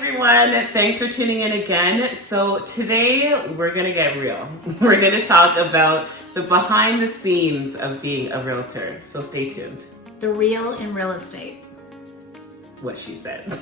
everyone, thanks for tuning in again. So today we're gonna get real. We're gonna talk about the behind the scenes of being a realtor. So stay tuned. The real in real estate. What she said.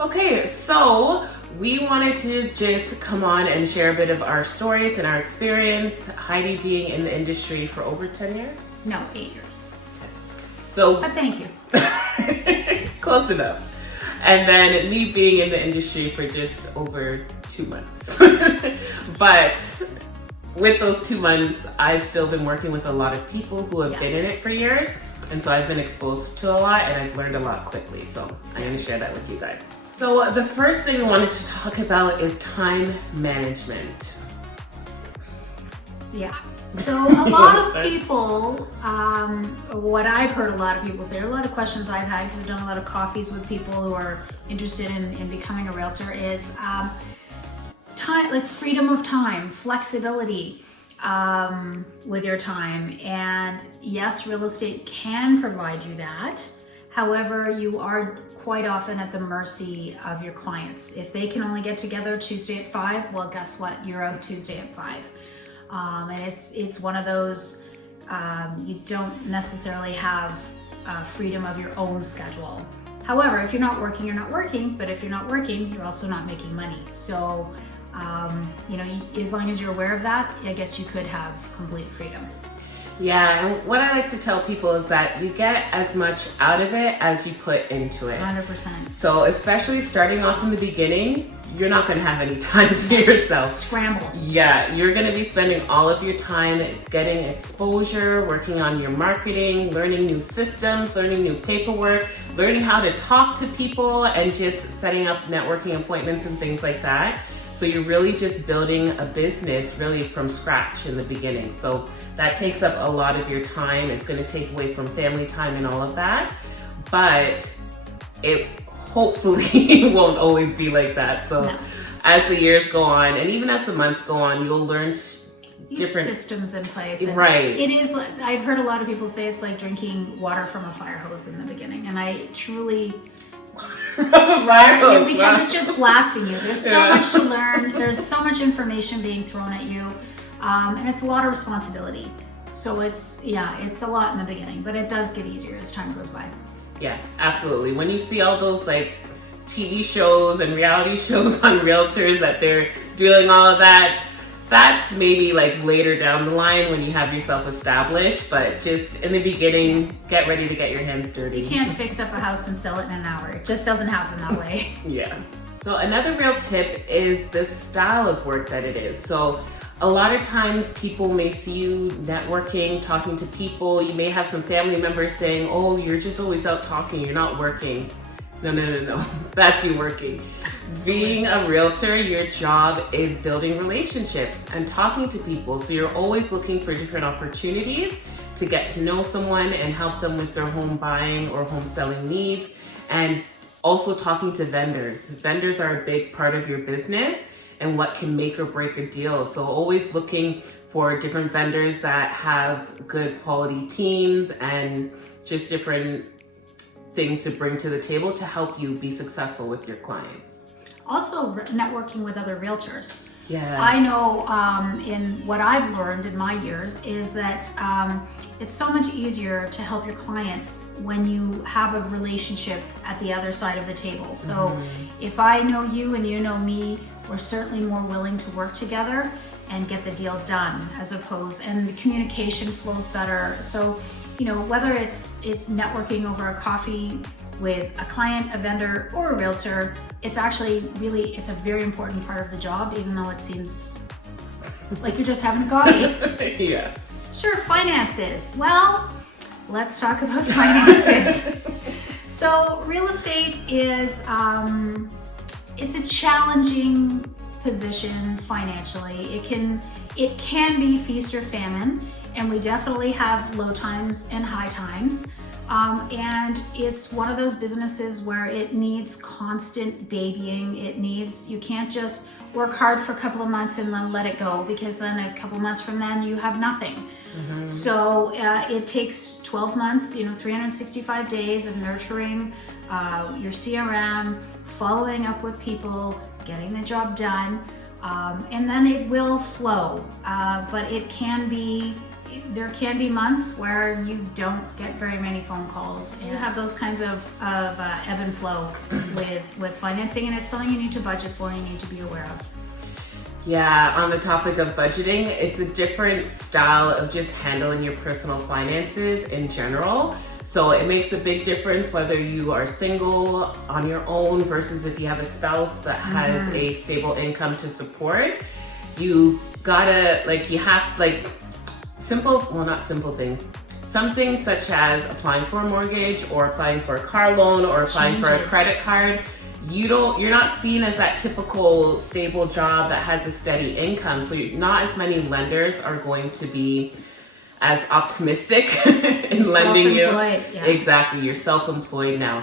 Okay, so we wanted to just come on and share a bit of our stories and our experience. Heidi being in the industry for over 10 years? No, 8 years. So, But thank you. Close enough. And then me being in the industry for just over 2 months. But with those 2 months, I've still been working with a lot of people who have been in it for years. And so I've been exposed to a lot and I've learned a lot quickly. So I'm going to share that with you guys. So the first thing we wanted to talk about is time management. Yeah. So a lot of people, what I've heard a lot of people say, or a lot of questions I've had, because I've done a lot of coffees with people who are interested in becoming a realtor, is time, like freedom of time, flexibility with your time. And yes, real estate can provide you that. However, you are quite often at the mercy of your clients. If they can only get together Tuesday at 5, well, guess what? You're out Tuesday at 5. And it's one of those, you don't necessarily have freedom of your own schedule. However, if you're not working, you're not working, but if you're not working, you're also not making money. So, as long as you're aware of that, I guess you could have complete freedom. Yeah, and what I like to tell people is that you get as much out of it as you put into it. 100%. So especially starting off in the beginning, you're not going to have any time to yourself. Scramble. Yeah, you're going to be spending all of your time getting exposure, working on your marketing, learning new systems, learning new paperwork, learning how to talk to people, and just setting up networking appointments and things like that. So you're really just building a business really from scratch in the beginning. So that takes up a lot of your time. It's going to take away from family time and all of that. But it hopefully won't always be like that. So as the years go on, and even as the months go on, you'll learn different systems in place. Right. It is, I've heard a lot of people say it's like drinking water from a fire hose in the beginning. And I truly... because it's just blasting you. There's so much to learn. There's so much information being thrown at you, and it's a lot of responsibility. So it's a lot in the beginning, but it does get easier as time goes by. Yeah, absolutely. When you see all those like TV shows and reality shows on realtors that they're doing all of that, that's maybe like later down the line when you have yourself established, but just in the beginning, get ready to get your hands dirty. You can't fix up a house and sell it in an hour. It just doesn't happen that way. Yeah. So another real tip is the style of work that it is. So a lot of times people may see you networking, talking to people. You may have some family members saying, oh, you're just always out talking, you're not working. No. That's you working. Being a realtor, your job is building relationships and talking to people. So you're always looking for different opportunities to get to know someone and help them with their home buying or home selling needs. And also talking to vendors. Vendors are a big part of your business and what can make or break a deal. So always looking for different vendors that have good quality teams and just different things to bring to the table to help you be successful with your clients. Also networking with other realtors. Yeah. I know in what I've learned in my years is that it's so much easier to help your clients when you have a relationship at the other side of the table. So if I know you and you know me, we're certainly more willing to work together and get the deal done and the communication flows better. So, whether it's networking over a coffee with a client, a vendor, or a realtor, it's actually it's a very important part of the job, even though it seems like you're just having a coffee. Yeah. Sure, finances. Well, let's talk about finances. So real estate is, it's a challenging position financially. It can be feast or famine, and we definitely have low times and high times. And it's one of those businesses where it needs constant babying. You can't just work hard for a couple of months and then let it go, because then a couple of months from then you have nothing. So it takes 12 months, 365 days of nurturing your CRM, following up with people, getting the job done, and then it will flow. But there can be months where you don't get very many phone calls, and you have those kinds of ebb and flow with financing, and it's something you need to budget for and you need to be aware of. Yeah, on the topic of budgeting, it's a different style of just handling your personal finances in general. So it makes a big difference whether you are single on your own versus if you have a spouse that has a stable income to support. You gotta, not simple things. Something such as applying for a mortgage or applying for a car loan or applying for a credit card. You're not seen as that typical stable job that has a steady income. So not as many lenders are going to be as optimistic in lending you. Yeah. Exactly. You're self-employed now.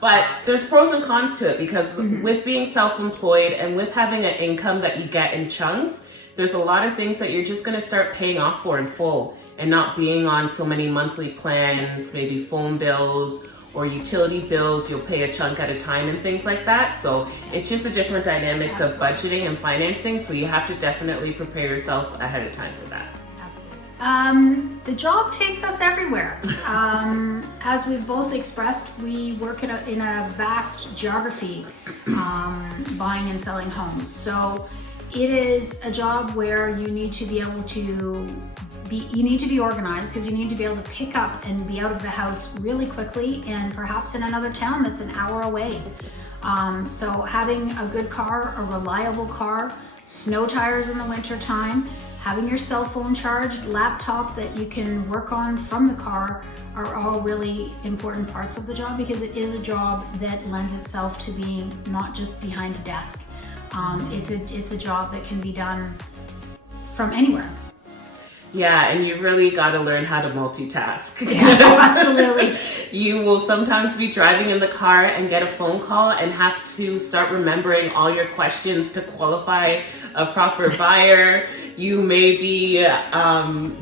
But there's pros and cons to it, because with being self-employed and with having an income that you get in chunks, there's a lot of things that you're just going to start paying off for in full and not being on so many monthly plans, maybe phone bills or utility bills. You'll pay a chunk at a time and things like that. So it's just a different dynamics of budgeting and financing. So you have to definitely prepare yourself ahead of time for that. The job takes us everywhere. As we've both expressed, we work in a vast geography, buying and selling homes. So it is a job where you need to be able to be organized, because you need to be able to pick up and be out of the house really quickly, and perhaps in another town that's an hour away. So having a good car, a reliable car, snow tires in the winter time, having your cell phone charged, laptop that you can work on from the car are all really important parts of the job, because it is a job that lends itself to being not just behind a desk. It's a job that can be done from anywhere. Yeah, and you really got to learn how to multitask. Yeah, absolutely. You will sometimes be driving in the car and get a phone call and have to start remembering all your questions to qualify a proper buyer. You may be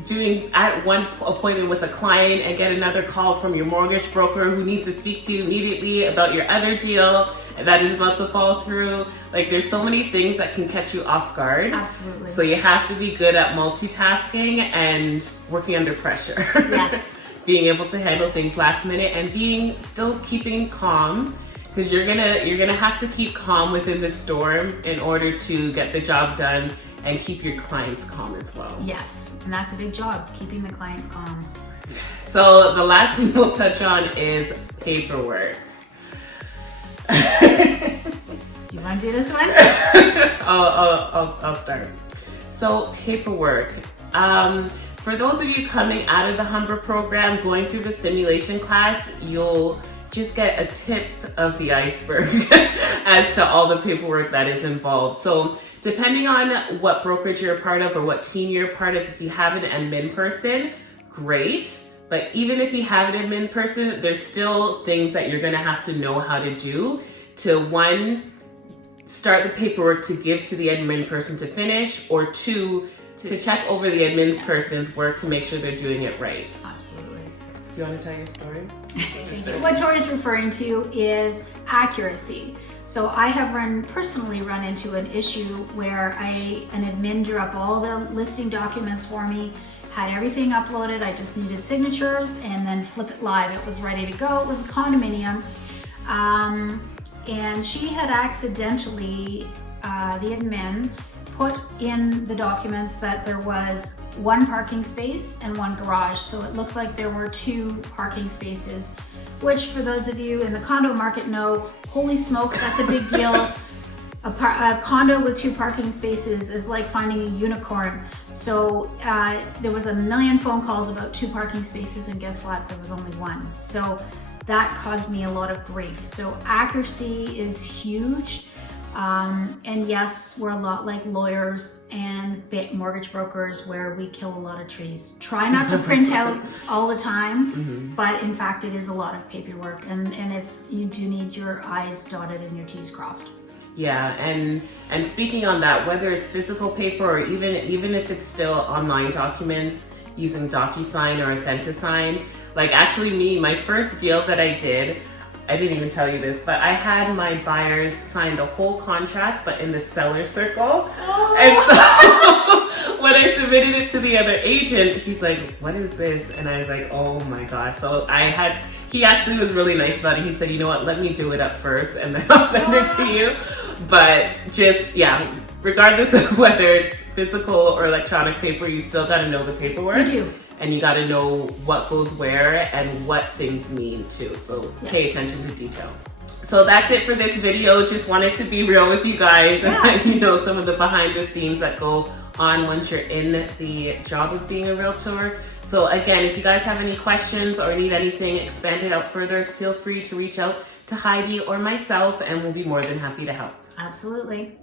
doing at one appointment with a client and get another call from your mortgage broker who needs to speak to you immediately about your other deal that is about to fall through. Like, there's so many things that can catch you off guard. Absolutely. So you have to be good at multitasking and working under pressure. Yes. Being able to handle things last minute and still keeping calm, because you're gonna have to keep calm within the storm in order to get the job done and keep your clients calm as well. Yes, and that's a big job, keeping the clients calm. So the last thing we'll touch on is paperwork. Do you want to do this one? I'll start. So paperwork. For those of you coming out of the Humber program, going through the simulation class, you'll just get a tip of the iceberg as to all the paperwork that is involved. So depending on what brokerage you're a part of or what team you're a part of, if you have an admin person, great. But even if you have an admin person, there's still things that you're gonna have to know how to do to, one, start the paperwork to give to the admin person to finish, or two, to check over the admin person's work to make sure they're doing it right. Absolutely. Do you want to tell your story? What Tory's referring to is accuracy. So I have personally run into an issue where an admin drew up all the listing documents for me, had everything uploaded, I just needed signatures, and then flip it live. It was ready to go. It was a condominium. And she had accidentally, the admin, put in the documents that there was one parking space and one garage. So it looked like there were two parking spaces, which for those of you in the condo market know, holy smokes, that's a big deal. A condo with two parking spaces is like finding a unicorn. So there was a million phone calls about two parking spaces, and guess what? There was only one. So that caused me a lot of grief. So accuracy is huge. And yes, we're a lot like lawyers and mortgage brokers where we kill a lot of trees. Try not to print out all the time, but in fact it is a lot of paperwork, and you do need your I's dotted and your T's crossed. Yeah, and speaking on that, whether it's physical paper or even if it's still online documents using DocuSign or AuthentiSign, like actually my first deal that I did, I didn't even tell you this, but I had my buyers sign the whole contract, but in the seller circle. Oh. And so when I submitted it to the other agent, he's like, what is this? And I was like, oh my gosh. So he actually was really nice about it. He said, you know what, let me do it up first and then I'll send it to you. But just, yeah, regardless of whether it's physical or electronic paper, you still got to know the paperwork. You do. And you got to know what goes where and what things mean too. So pay attention to detail. So that's it for this video. Just wanted to be real with you guys and let you know some of the behind the scenes that go on once you're in the job of being a realtor. So again, if you guys have any questions or need anything expanded out further, feel free to reach out to Heidi or myself and we'll be more than happy to help. Absolutely.